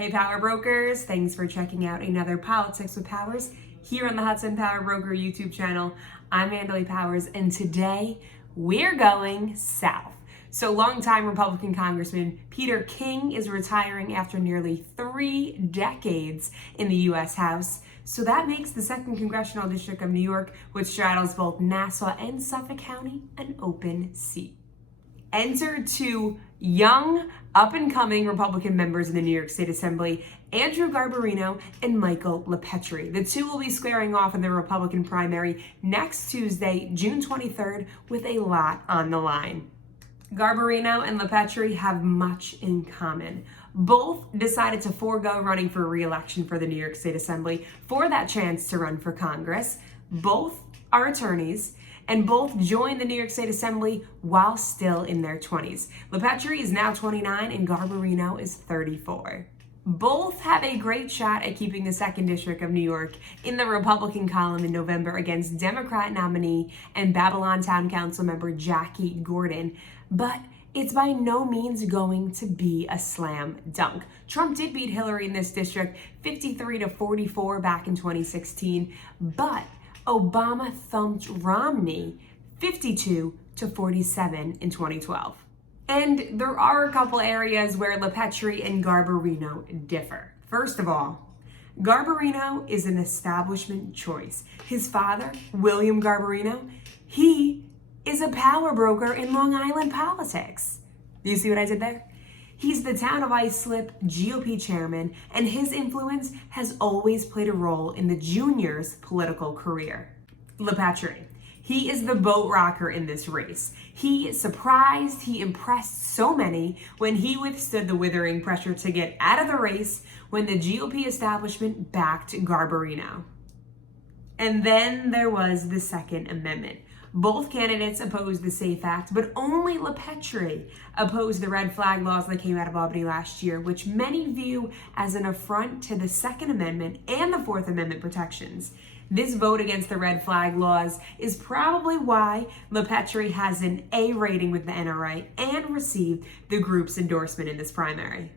Hey Power Brokers, thanks for checking out another Politics with Powers here on the Hudson Power Broker YouTube channel. I'm Andalee Powers, and today we're going south. So longtime Republican Congressman Peter King is retiring after nearly 3 decades in the U.S. House. So that makes the 2nd Congressional District of New York, which straddles both Nassau and Suffolk County, an open seat. Enter 2 young, up-and-coming Republican members in the New York State Assembly, Andrew Garbarino and Michael Lepetri. The two will be squaring off in the Republican primary next Tuesday, June 23rd, with a lot on the line. Garbarino and Lepetri have much in common. Both decided to forego running for re-election for the New York State Assembly for that chance to run for Congress. Both are attorneys, and both joined the New York State Assembly while still in their 20s. Lepetri is now 29 and Garbarino is 34. Both have a great shot at keeping the 2nd District of New York in the Republican column in November against Democrat nominee and Babylon Town Council member Jackie Gordon, but it's by no means going to be a slam dunk. Trump did beat Hillary in this district 53-44 back in 2016, but Obama thumped Romney 52-47 in 2012. And there are a couple areas where Lepetri and Garbarino differ. First of all, Garbarino is an establishment choice. His father, William Garbarino, he is a power broker in Long Island politics. Do you see what I did there? He's the town of Islip GOP chairman, and his influence has always played a role in the junior's political career. Lepetri, he is the boat rocker in this race. He impressed so many when he withstood the withering pressure to get out of the race when the GOP establishment backed Garbarino. And then there was the Second Amendment. Both candidates opposed the SAFE Act, but only Lepetri opposed the red flag laws that came out of Albany last year, which many view as an affront to the Second Amendment and the Fourth Amendment protections. This vote against the red flag laws is probably why Lepetri has an A rating with the NRA and received the group's endorsement in this primary.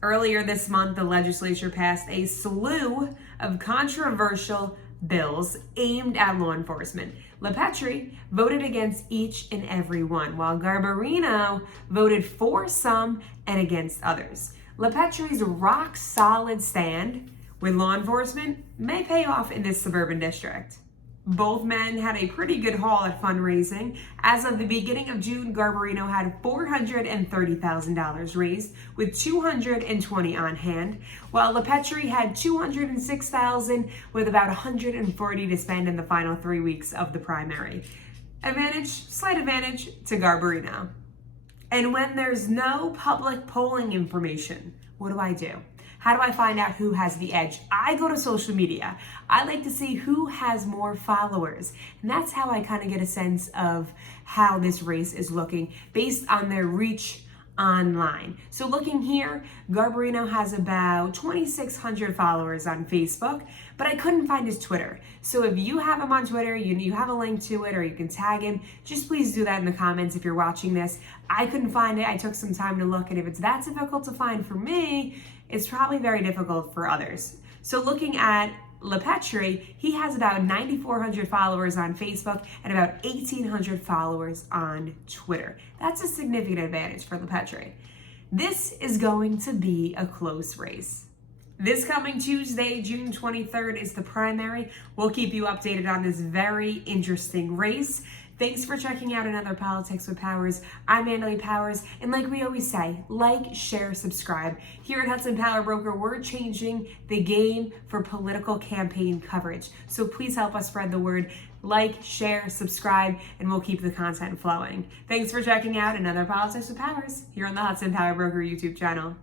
Earlier this month, the legislature passed a slew of controversial bills aimed at law enforcement. Lepetri voted against each and every one, while Garbarino voted for some and against others. Lepetri's rock-solid stand with law enforcement may pay off in this suburban district. Both men had a pretty good haul at fundraising. As of the beginning of June, Garbarino had $430,000 raised, with $220 on hand, while Lepetri had $206,000 with about $140 to spend in the final 3 weeks of the primary. Slight advantage to Garbarino. And when there's no public polling information, what do? How do I find out who has the edge? I go to social media. I like to see who has more followers. And that's how I kind of get a sense of how this race is looking based on their reach online. So looking here, Garbarino has about 2,600 followers on Facebook, but I couldn't find his Twitter. So if you have him on Twitter, you have a link to it, or you can tag him, just please do that in the comments if you're watching this. I couldn't find it. I took some time to look, and if it's that difficult to find for me, it's probably very difficult for others. So looking at Lepetri, he has about 9,400 followers on Facebook and about 1,800 followers on Twitter. That's a significant advantage for Lepetri. This is going to be a close race. This coming Tuesday, June 23rd, is the primary. We'll keep you updated on this very interesting race. Thanks for checking out another Politics with Powers. I'm Andalee Powers, and like we always say, like, share, subscribe. Here at Hudson Power Broker, we're changing the game for political campaign coverage. So please help us spread the word. Like, share, subscribe, and we'll keep the content flowing. Thanks for checking out another Politics with Powers here on the Hudson Power Broker YouTube channel.